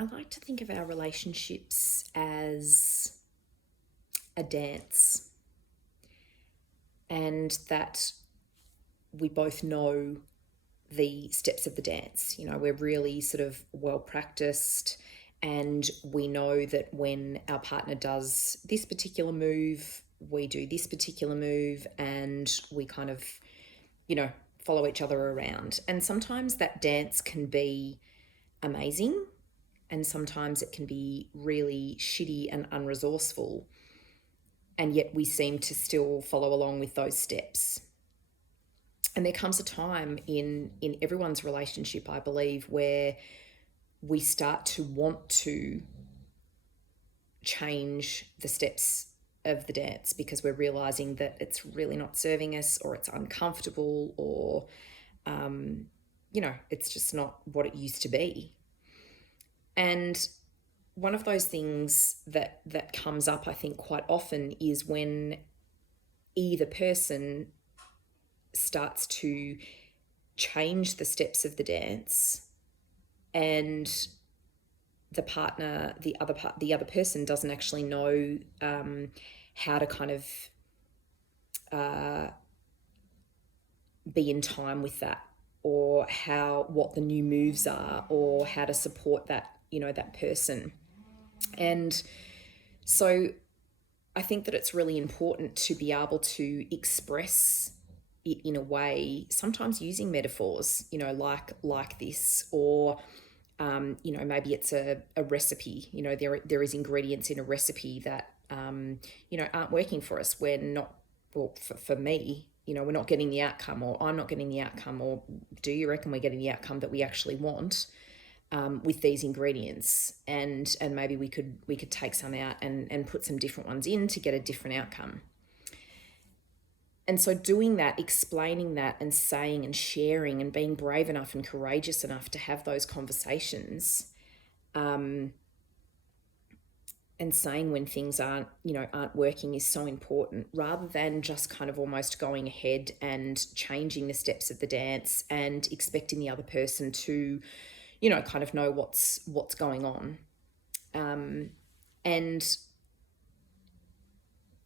I like to think of our relationships as a dance, and that we both know the steps of the dance. You know, we're really sort of well practiced, and we know that when our partner does this particular move, we do this particular move, and we kind of, you know, follow each other around. And sometimes that dance can be amazing, and sometimes it can be really shitty and unresourceful. And yet we seem to still follow along with those steps. And there comes a time in everyone's relationship, I believe, where we start to want to change the steps of the dance because we're realizing that it's really not serving us, or it's uncomfortable, or it's just not what it used to be. And one of those things that comes up, I think, quite often is when either person starts to change the steps of the dance, and the other person doesn't actually know how to kind of be in time with that, or what the new moves are, or how to support that person. And so I think that it's really important to be able to express it in a way, sometimes using metaphors, like this, or maybe it's a recipe. There is ingredients in a recipe that aren't working for us. We're not, well, for me, we're not getting the outcome, or I'm not getting the outcome, or do you reckon we're getting the outcome that we actually want with these ingredients? And maybe we could take some out and put some different ones in to get a different outcome. And so doing that, explaining that, and saying and sharing, and being brave enough and courageous enough to have those conversations, and saying when things aren't working, is so important, rather than just kind of almost going ahead and changing the steps of the dance and expecting the other person to, kind of know what's going on. And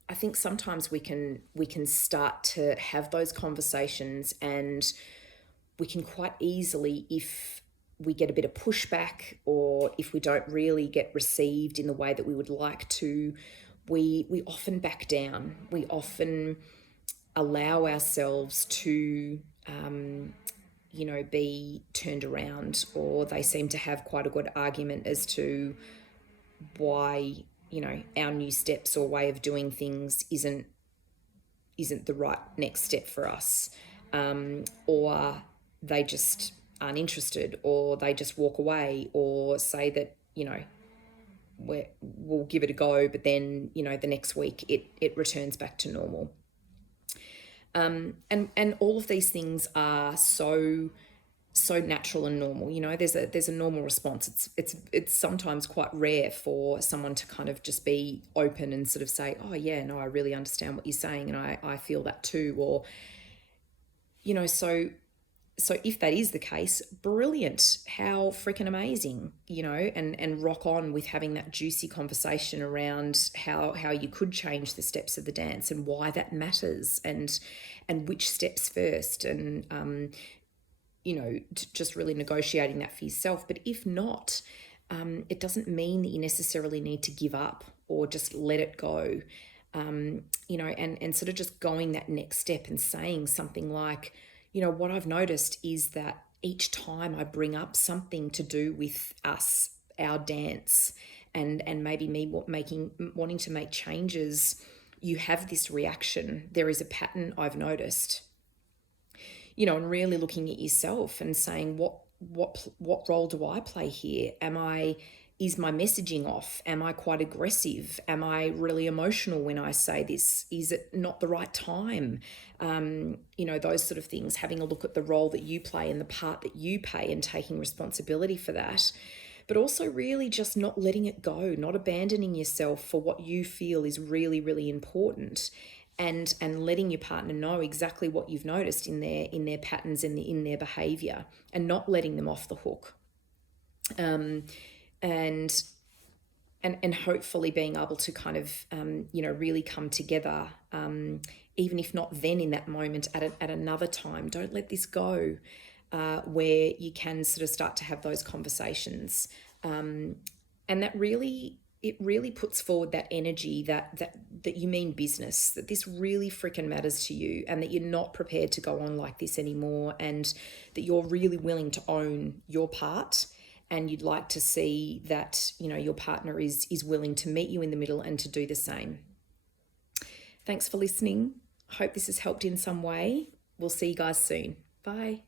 I think sometimes we can start to have those conversations, and we can quite easily, if we get a bit of pushback, or if we don't really get received in the way that we would like to, we often back down. We often allow ourselves to be turned around, or they seem to have quite a good argument as to why our new steps or way of doing things isn't the right next step for us, or they just aren't interested, or they just walk away, or say that we'll give it a go, but then the next week it returns back to normal. And all of these things are so natural and normal. There's a normal response. It's sometimes quite rare for someone to kind of just be open and sort of say, oh yeah, no, I really understand what you're saying, and I feel that too. Or so if that is the case, brilliant, how freaking amazing, and rock on with having that juicy conversation around how you could change the steps of the dance, and why that matters, and which steps first, and just really negotiating that for yourself. But if not, it doesn't mean that you necessarily need to give up or just let it go, and sort of just going that next step and saying something like, what I've noticed is that each time I bring up something to do with us, our dance, and maybe me wanting to make changes, you have this reaction. There is a pattern I've noticed. And really looking at yourself and saying, what role do I play here? Is my messaging off? Am I quite aggressive? Am I really emotional when I say this? Is it not the right time? Those sort of things, having a look at the role that you play and the part that you play, and taking responsibility for that. But also really just not letting it go, not abandoning yourself for what you feel is really, really important, and letting your partner know exactly what you've noticed in their patterns and in their behavior, and not letting them off the hook. And and hopefully being able to kind of really come together, even if not then in that moment, at another time. Don't let this go, where you can sort of start to have those conversations, and that really, it really puts forward that energy that you mean business, that this really freaking matters to you, and that you're not prepared to go on like this anymore, and that you're really willing to own your part, and you'd like to see that your partner is willing to meet you in the middle and to do the same. Thanks for listening. Hope this has helped in some way. We'll see you guys soon. Bye.